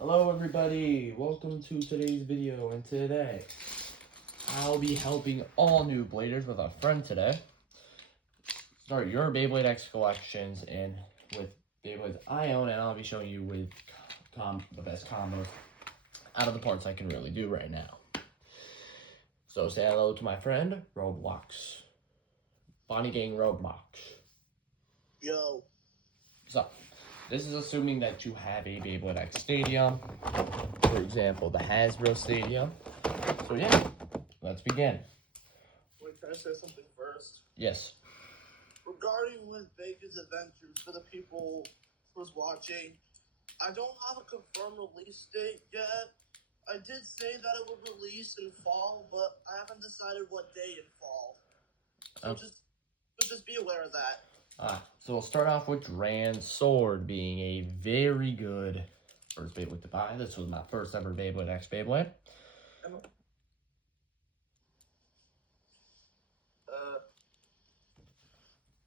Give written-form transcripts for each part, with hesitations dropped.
Hello everybody, welcome to today's video, and today I'll be helping all new bladers with a friend today start your Beyblade X collections and with Beyblades I own, and I'll be showing you with the best combos out of the parts I can really do right now. So say hello to my friend, Roblox. Bonnie Gang Roblox. Yo. So, this is assuming that you have a Beyblade X Stadium, for example, the Hasbro Stadium. So yeah, let's begin. Wait, can I say something first? Yes. Regarding with Vegas Adventures, for the people who's watching, I don't have a confirmed release date yet. I did say that it would release in fall, but I haven't decided what day in fall. So just be aware of that. So we'll start off with Grand Sword being a very good first Beyblade to buy. This was my first ever Beyblade X Beyblade.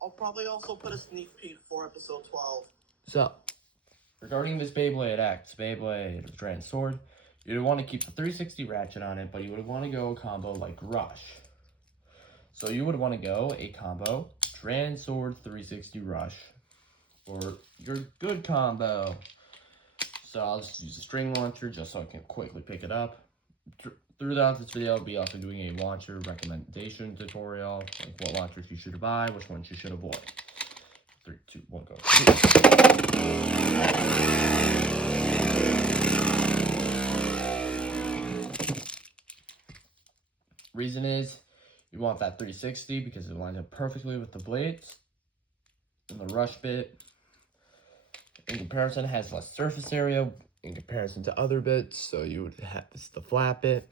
I'll probably also put a sneak peek for episode 12. So, regarding this Beyblade X Beyblade Grand Sword, you would want to keep the 360 ratchet on it, but you would want to go a combo like Rush. So you would want to go a combo Grand Sword 360 Rush for your good combo. So I'll just use a string launcher just so I can quickly pick it up. Throughout this video, I'll be also doing a launcher recommendation tutorial, like what launchers you should buy, which ones you should avoid. 3, 2, 1, go. Reason is, you want that 360 because it lines up perfectly with the blades. And the Rush bit, in comparison, has less surface area in comparison to other bits. So you would have this the flat bit.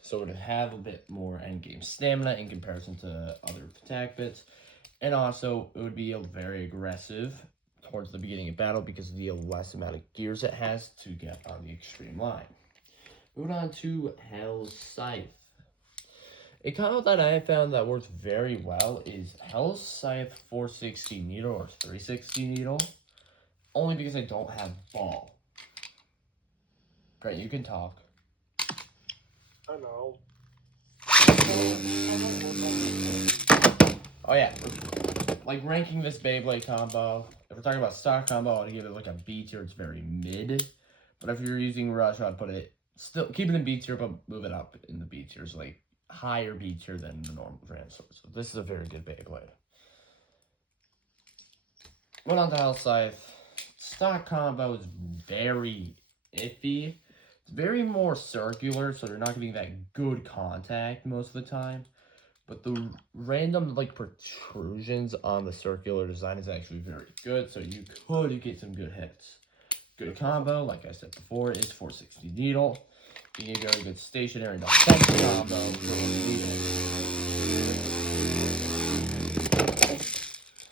So it would have a bit more endgame stamina in comparison to other attack bits. And also, it would be a very aggressive towards the beginning of battle because of the less amount of gears it has to get on the extreme line. Moving on to Hell's Scythe. A combo that I found that works very well is Hell's Scythe 460 needle or 360 needle. Only because I don't have ball. Great, you can talk. I know. Oh yeah, like ranking this Beyblade combo, if we're talking about stock combo, I'd give it like a B tier, it's very mid. But if you're using Rush, I'd put it, still keep it in B tier, but move it up in the B tiers, like higher B tier than the normal Grand Sword. So this is a very good Beyblade. Went on to Hell Scythe. Stock combo is very iffy. It's very more circular, so they're not getting that good contact most of the time. But the random like protrusions on the circular design is actually very good, so you could get some good hits. Good combo, like I said before, is 460 needle. Being a very good stationary defense combo for needle.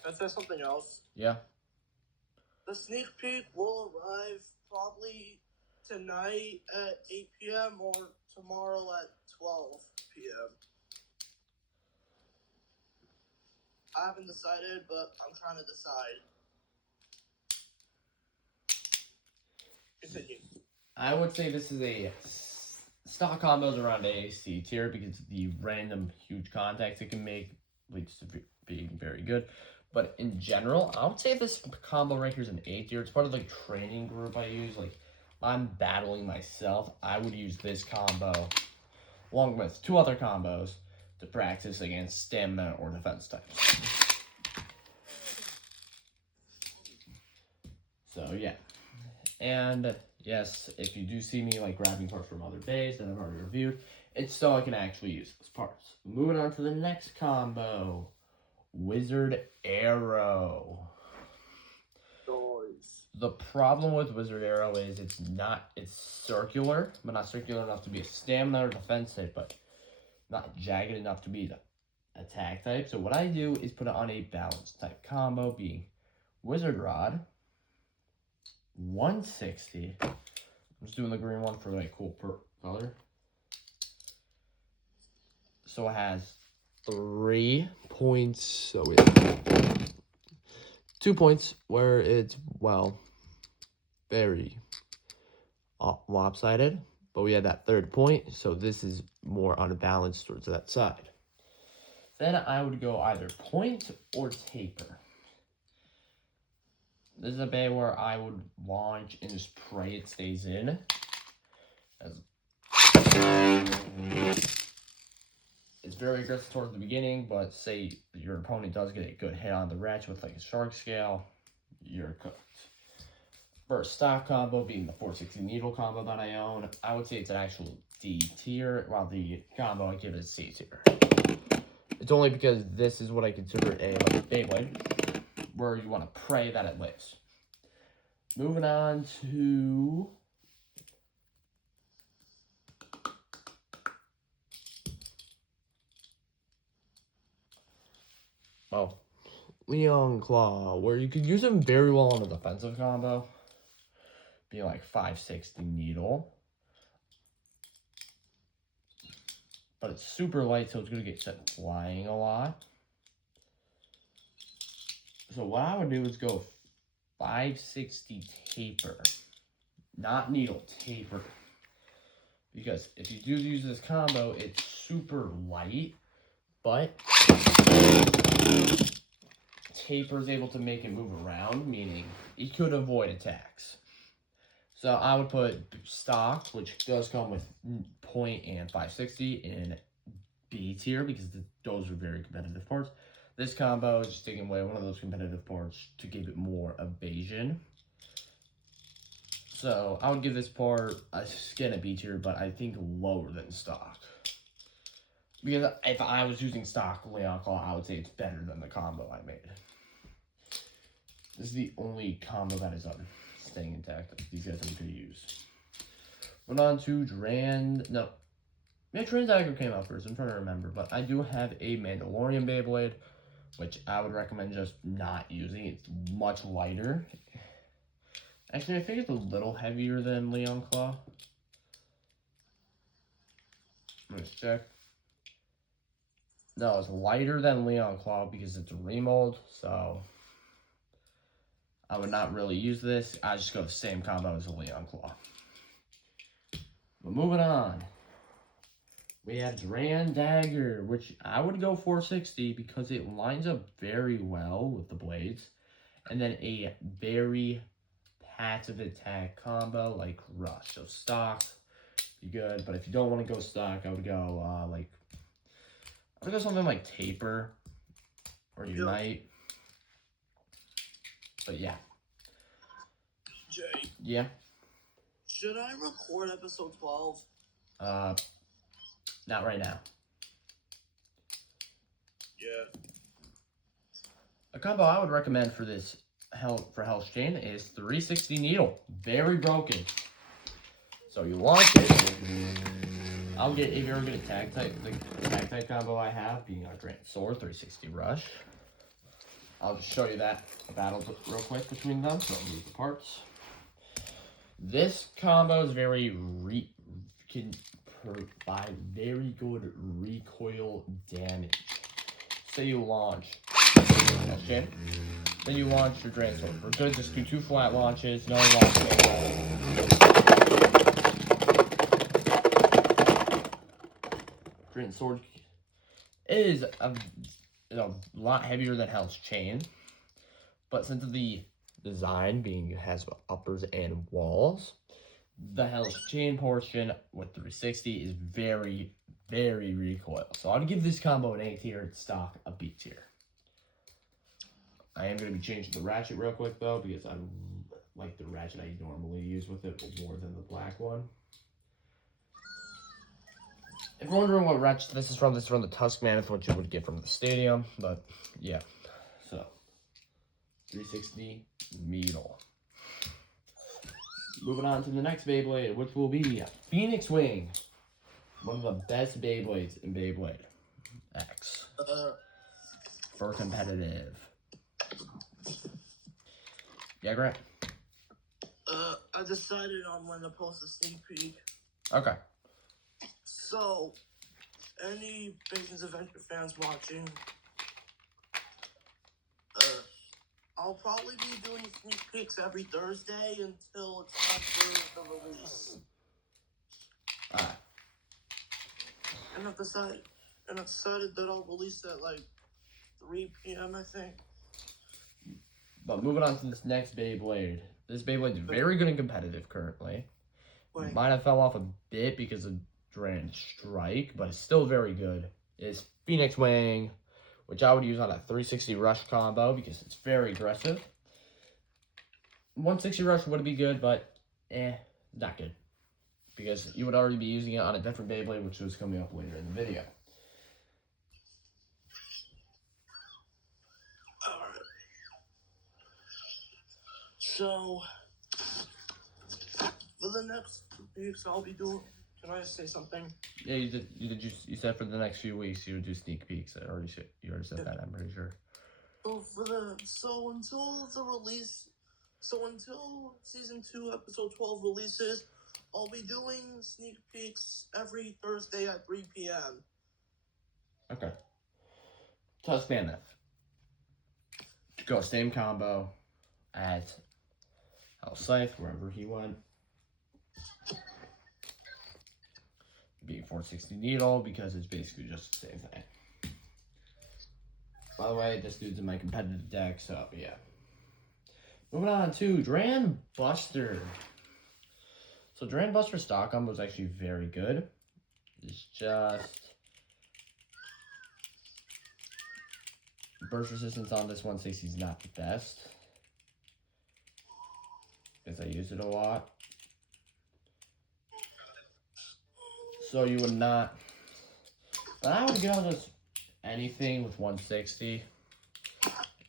Can I say something else? Yeah. The sneak peek will arrive probably tonight at 8 p.m. or tomorrow at 12 p.m. I haven't decided, but I'm trying to decide. Continue. I would say this is a stock combos around A, C tier because the random huge contacts it can make leads to being very good. But in general, I would say this combo ranker is an A tier. It's part of the training group I use. Like, I'm battling myself, I would use this combo along with 2 other combos to practice against stamina or defense types. So yeah, and yes, if you do see me like grabbing parts from other bays that I've already reviewed, it's so I can actually use those parts. Moving on to the next combo, Wizard Arrow. The problem with Wizard Arrow is it's circular, but not circular enough to be a stamina or defense type, but not jagged enough to be the attack type. So what I do is put it on a balanced type combo, being Wizard Rod, 160. I'm just doing the green one for like cool color. So it has 3 points. So it's 2 points where it's, well, very lopsided, but we had that third point, so this is more unbalanced towards that side. Then I would go either point or taper. This is a bay where I would launch and just pray it stays in. It's very aggressive towards the beginning, but say your opponent does get a good hit on the ratchet with like a shark scale, you're cooked. First stock combo being the 460 needle combo that I own, I would say it's an actual D tier, while the combo I give it a C tier. It's only because this is what I consider a Beyblade, where you want to pray that it lives. Moving on to Leon Claw, where you could use him very well on a defensive combo, being like 560 needle. But it's super light, so it's going to get sent flying a lot. So what I would do is go 560 taper. Not needle, taper. Because if you do use this combo, it's super light, but taper is able to make it move around, meaning it could avoid attacks. So I would put stock, which does come with point and 560 in B tier, because those are very competitive parts. This combo is just taking away one of those competitive parts to give it more evasion. So I would give this part a skin a B tier, but I think lower than stock. Because if I was using stock Leon Claw, I would say it's better than the combo I made. This is the only combo that is staying intact. These guys I'm going to use. Went on to Transdagger came out first. I'm trying to remember, but I do have a Mandalorian Beyblade, which I would recommend just not using. It's much lighter. Actually, I think it's a little heavier than Leon Claw. Let's check. No, it's lighter than Leon Claw because it's a remold, so I would not really use this. I just go the same combo as a Leon Claw. But moving on, we have Transdagger, which I would go 460 because it lines up very well with the blades. And then a very passive attack combo like Rush. So stock, be good. But if you don't want to go stock, I would go something like Taper or Unite. But yeah. Jay. Yeah. Should I record episode 12? Not right now. Yeah. A combo I would recommend for this Hell's Chain is 360 needle. Very broken. So you launch it. I'll get a very good attack type. The attack type combo I have being a Grand Sword 360 Rush. I'll just show you that battle real quick between them. So I'll move the parts. This combo is can provide very good recoil damage. Say you launch Hell's Chain, then you launch your Grand Sword. We're good, just do 2 flat launches, no launch. Grand Sword is a lot heavier than Hell's Chain, but since the design has uppers and walls, the Hell's Chain portion with 360 is very, very recoil. So I'd give this combo an A tier, stock a B tier. I am going to be changing the ratchet real quick though, because I like the ratchet I normally use with it more than the black one. If you're wondering what ratchet this is from the Tuskman. It's what you would get from the stadium, but yeah. So 360 needle. Moving on to the next Beyblade, which will be Phoenix Wing. One of the best Beyblades in Beyblade X. For competitive. Yeah, Grant? I decided on when to post a sneak peek. Okay. So, any Bacon's Adventure fans watching, I'll probably be doing sneak peeks every Thursday until it's time for the release. Alright. And I've decided that I'll release at like 3 p.m. I think. But moving on to this next Beyblade. This Beyblade is very good and competitive currently. Wait. Might have fell off a bit because of Grand Strike, but it's still very good. It's Phoenix Wing, which I would use on a 360 rush combo because it's very aggressive. 160 rush would be good, but not good. Because you would already be using it on a different Beyblade, which was coming up later in the video. Alright. So, for the next weeks, I'll be doing. Can I say something? Yeah, you said for the next few weeks you would do sneak peeks. You already said that. I'm pretty sure. So until season 2, episode 12 releases, I'll be doing sneak peeks every Thursday at 3 p.m. Okay. So let's stand that. Go same combo at Scythe, wherever he went. Being 460 needle because it's basically just the same thing. By the way, this dude's in my competitive deck, so yeah. Moving on to Dran Buster. So Dran Buster stock combo is actually very good. It's just burst resistance on this 160 is not the best because I use it a lot. So you would not. But I would go just anything with 160.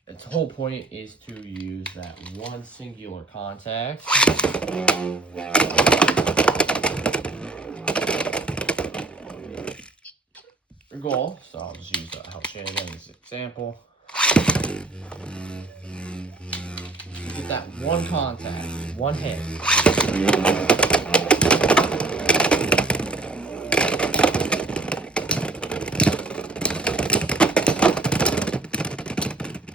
Its whole point is to use that one singular contact. Your goal. So I'll just use the Help Chain again as an example. Get that one contact, one hit.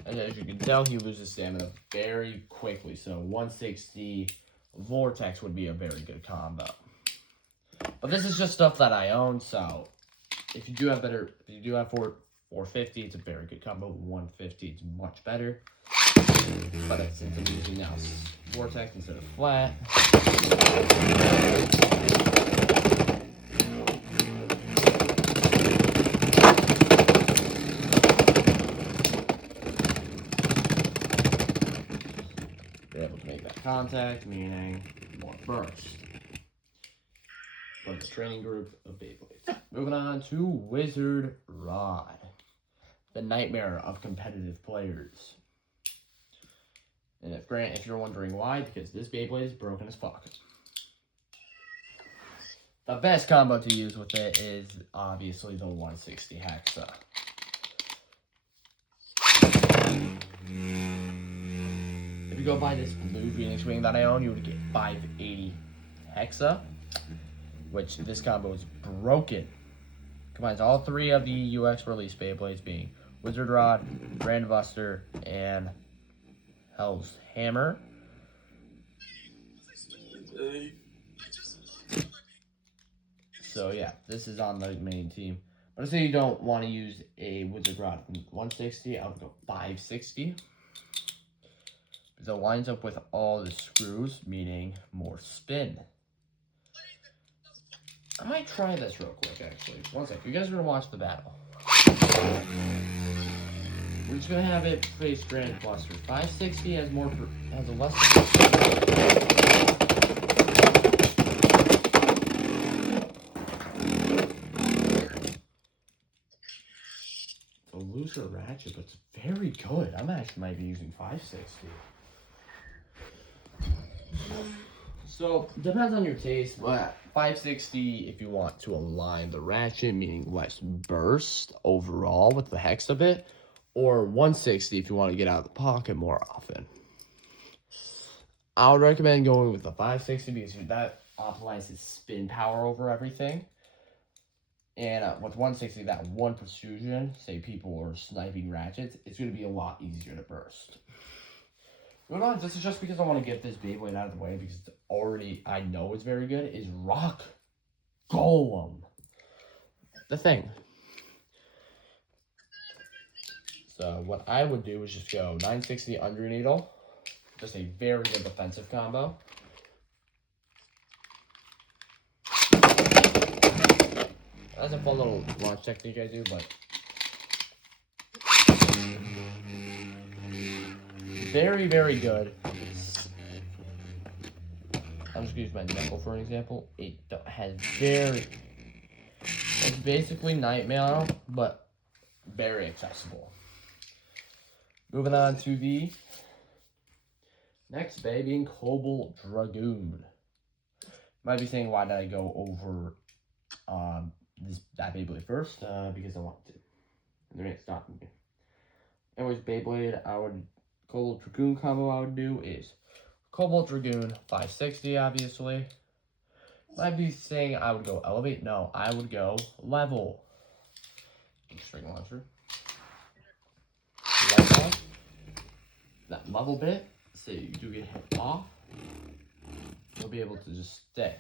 As you can tell, he loses stamina very quickly. So 160 Vortex would be a very good combo. But this is just stuff that I own. So if you do have 450, it's a very good combo. 150, it's much better. But since I'm using now Vortex instead of flat. Able to make that contact, meaning more burst. From the training group of Beyblades. Moving on to Wizard Rod, the nightmare of competitive players. And if you're wondering why, because this Beyblade is broken as fuck. The best combo to use with it is obviously the 160 Hexa. If you go buy this blue Phoenix Wing that I own, you would get 580 Hexa, which this combo is broken. Combines all 3 of the UX release Beyblades being Wizard Rod, Grand Buster, and Hell's Hammer. So yeah, this is on the main team. But let's say you don't want to use a Wizard Rod 160, I would go 560. Because it lines up with all the screws, meaning more spin. I might try this real quick, actually. One sec, you guys are going to watch the battle. We're just going to have it face Grand Buster. 560 has a less... It's a looser ratchet, but it's very good. I'm actually might be using 560. So, depends on your taste, but 560 if you want to align the ratchet, meaning less burst overall with the hex of it, or 160 if you want to get out of the pocket more often. I would recommend going with the 560 because that optimizes spin power over everything. And with 160, that one protrusion, say people are sniping ratchets, it's going to be a lot easier to burst. Well, this is just because I want to get this Beyblade out of the way because it's already, I know it's very good, is Rock Golem. The thing. So what I would do is just go 960 under needle. Just a very good defensive combo. That's a fun little launch technique I do, but very, very good. I'm just gonna use my knuckle for an example. It has very, it's basically Nightmare, but very accessible. Moving on to the next bay being Cobalt Dragoon. Might be saying, why did I go over that Beyblade first? Because I want to. And they're not stopping me. Anyways, Beyblade, Cobalt Dragoon combo I would do is Cobalt Dragoon 560, obviously. Might be saying I would go elevate. No, I would go level. String launcher. Light off. That level bit, so you do get hit off, you'll be able to just stay.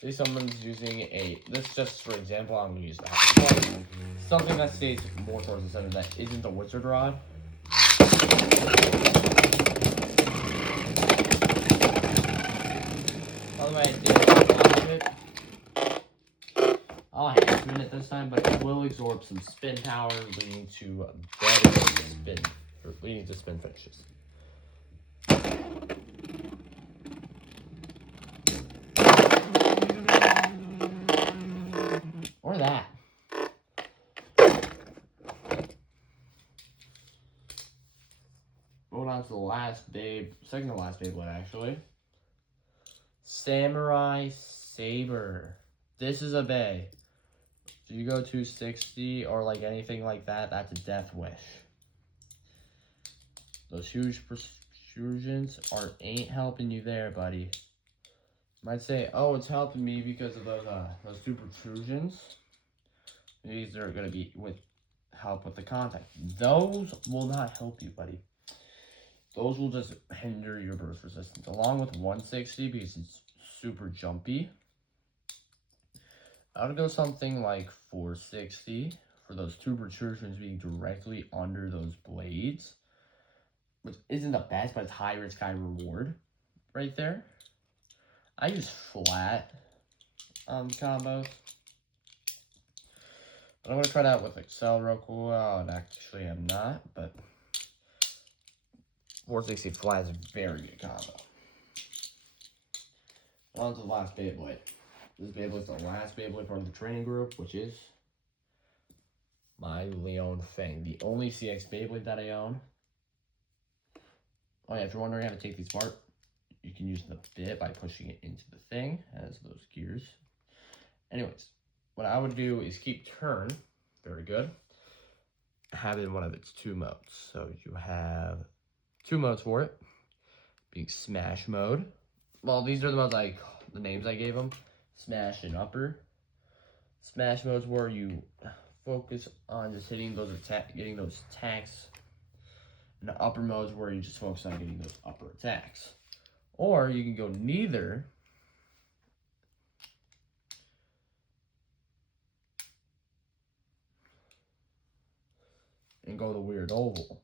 Say someone's using this just for example, I'm going to use that. Something that stays more towards the center that isn't the wizard rod. By the way, I did it. I'll have to in it this time, but it will absorb some spin power, leading to better spin, leading to spin finishes. Or that. Moving on to the second to last Beyblade actually. Samurai Saber. This is a bay. If you go 260 or like anything like that, that's a death wish. Those huge protrusions ain't helping you there, buddy. You might say, oh, it's helping me because of those two protrusions. These are gonna be help with the contact. Those will not help you, buddy. Those will just hinder your burst resistance. Along with 160 because it's super jumpy. I would go something like 460 for those two protrusions being directly under those blades. Which isn't the best, but it's high risk, high reward right there. I use flat combos. But I'm going to try that out with Excel real quick. Well, actually I'm not, but 460 flat is a very good combo. On to the last Beyblade. This Beyblade is the last Beyblade from the training group, which is my Leon Fang. The only CX Beyblade that I own. Oh yeah, if you're wondering how to take these apart, you can use the bit by pushing it into the thing, as those gears. Anyways, what I would do is keep turn, very good, have it in one of its two modes. So you have two modes for it, being smash mode. Well, these are the modes the names I gave them, smash and upper. Smash modes where you focus on just hitting those getting those attacks. And the upper modes where you just focus on getting those upper attacks. Or you can go neither. And go the weird oval.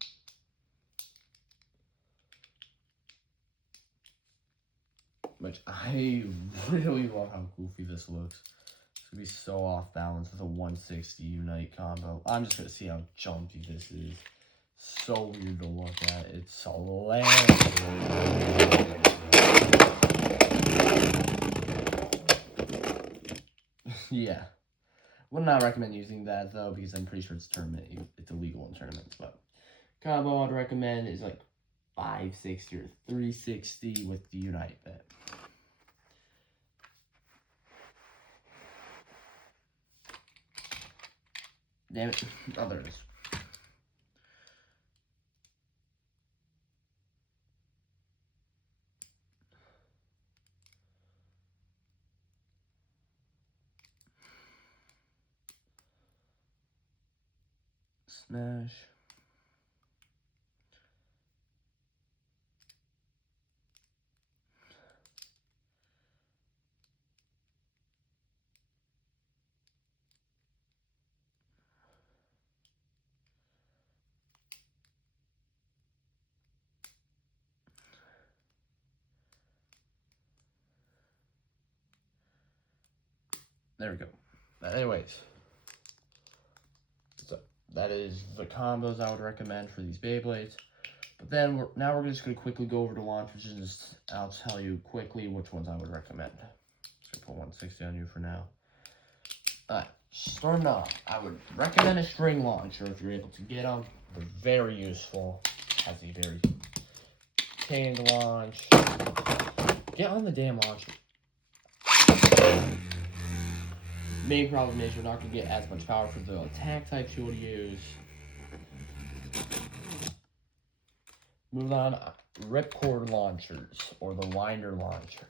Which I really love how goofy this looks. It's gonna be so off balance with a 160 Unite combo. I'm just gonna see how jumpy this is. So weird to look at. It's hilarious. Yeah. Would not recommend using that though, because I'm pretty sure it's illegal in tournaments. But combo I'd recommend is like 560 or 360 with the Unite bit. Damn it. Oh, there it is. Smash. There we go. But anyways, so that is the combos I would recommend for these Beyblades. But then now we're just going to quickly go over the launchers and just I'll tell you quickly which ones I would recommend. Just going to put 160 on you for now. Alright, starting off, I would recommend a string launcher if you're able to get them. They're very useful. Has a very tame to launch. Get on the damn launcher. Main problem is you're not going to get as much power for the attack types you would use. Moving on, ripcord launchers, or the winder launcher.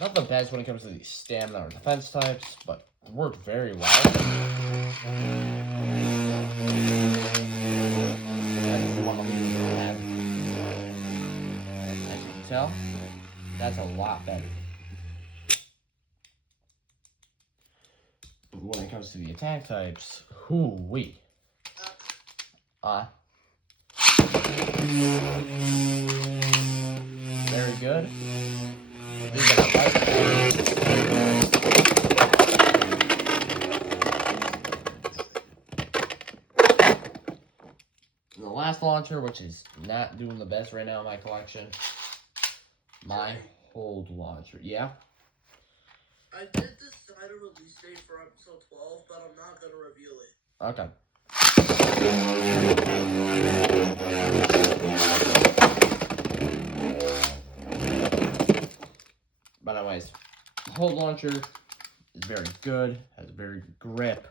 Not the best when it comes to the stamina or defense types, but work very well. That's the one I'm using for that. As you can tell, that's a lot better. But when it comes to the attack types, hoo-wee. Very good. And the last launcher, which is not doing the best right now in my collection, my hold launcher. Yeah? I did decide a release date for episode 12, but I'm not going to reveal it. Okay. But anyways, the hold launcher is very good, has a very good grip,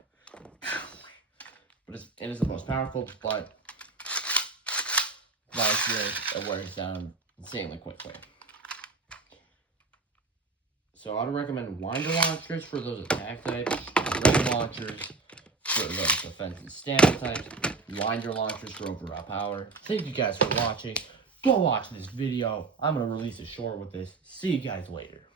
but it is the most powerful, but my experience, it wears down insanely quickly. So I would recommend winder launchers for those attack types, red launchers for those defense and stamina types, winder launchers for overall power. Thank you guys for watching. Go watch this video. I'm going to release a short with this. See you guys later.